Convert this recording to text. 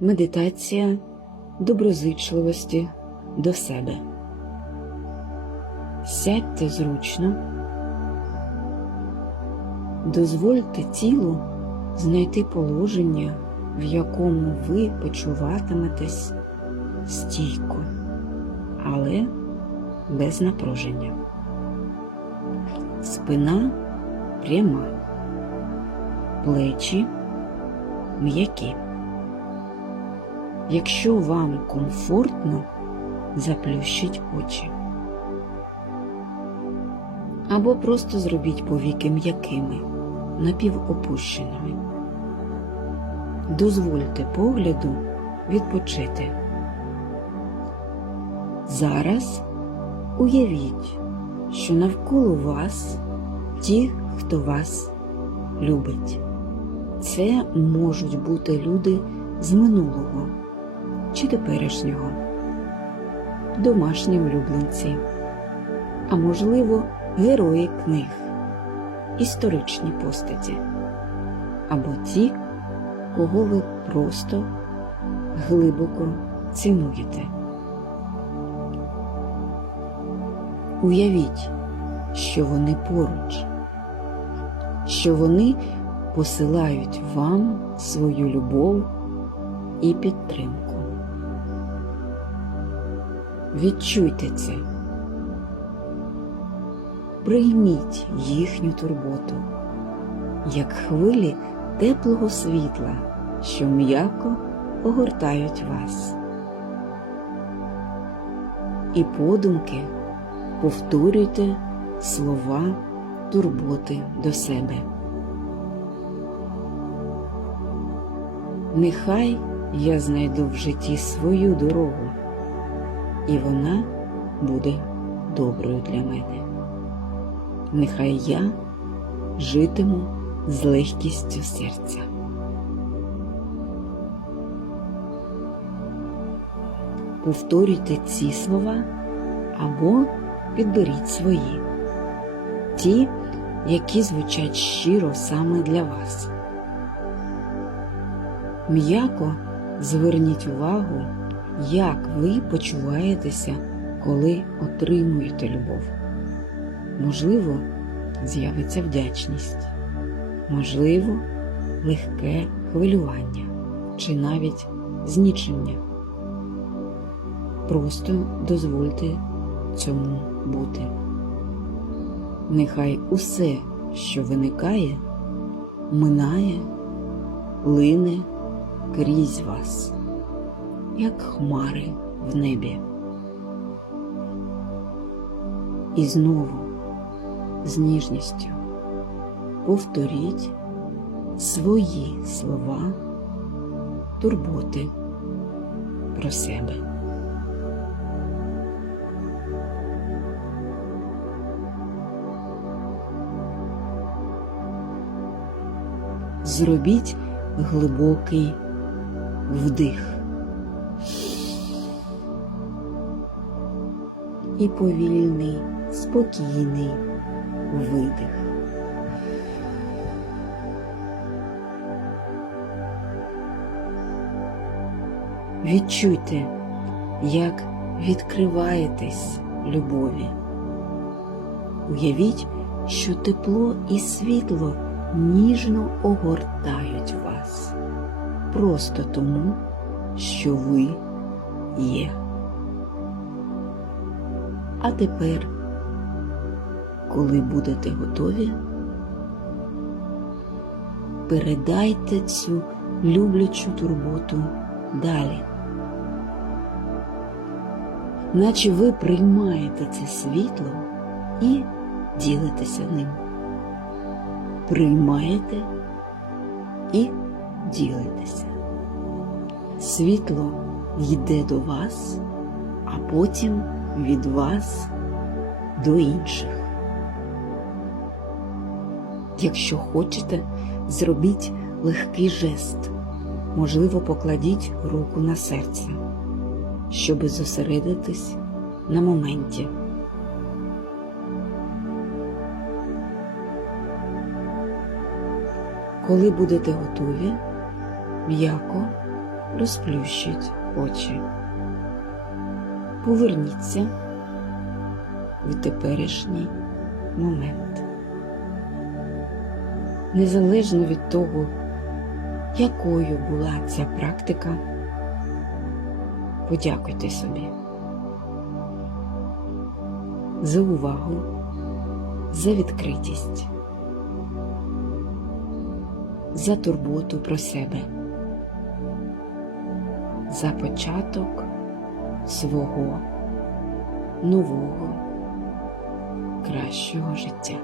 медитація доброзичливості до себе. Сядьте зручно, дозвольте тілу знайти положення, в якому ви почуватиметесь стійко, але без напруження. Спина пряма, плечі м'які. Якщо вам комфортно, заплющіть очі. Або просто зробіть повіки м'якими, напівопущеними. Дозвольте погляду відпочити. Зараз уявіть, що навколо вас ті, хто вас любить. Це можуть бути люди з минулого чи теперішнього, домашні улюбленці, а можливо, герої книг, історичні постаті, або ті, кого ви просто глибоко цінуєте. Уявіть, що вони поруч, що вони посилають вам свою любов і підтримку. Відчуйте це. Прийміть їхню турботу, як хвилі теплого світла, що м'яко огортають вас. І подумки повторюйте слова турботи до себе. Нехай я знайду в житті свою дорогу, і вона буде доброю для мене. Нехай я житиму з легкістю серця. Повторюйте ці слова або підберіть свої, ті, які звучать щиро саме для вас. М'яко зверніть увагу, як ви почуваєтеся, коли отримуєте любов. Можливо, з'явиться вдячність, можливо, легке хвилювання чи навіть знічення. Просто дозвольте цьому бути. Нехай усе, що виникає, минає, лине крізь вас, як хмари в небі. І знову з ніжністю повторіть свої слова турботи про себе. Зробіть глибокий вдих і повільний, спокійний видих. Відчуйте, як відкриваєтесь любові. Уявіть, що тепло і світло ніжно огортають вас просто тому, що ви є. А тепер, коли будете готові, передайте цю люблячу турботу далі. Наче ви приймаєте це світло і ділитеся ним. Приймаєте і ділитеся. Світло йде до вас, а потім від вас до інших. Якщо хочете, зробіть легкий жест, можливо, покладіть руку на серце, щоби зосередитись на моменті. Коли будете готові, м'яко розплющіть очі. Поверніться в теперішній момент. Незалежно від того, якою була ця практика, подякуйте собі за увагу, за відкритість, за турботу про себе, за початок свого нового кращого життя.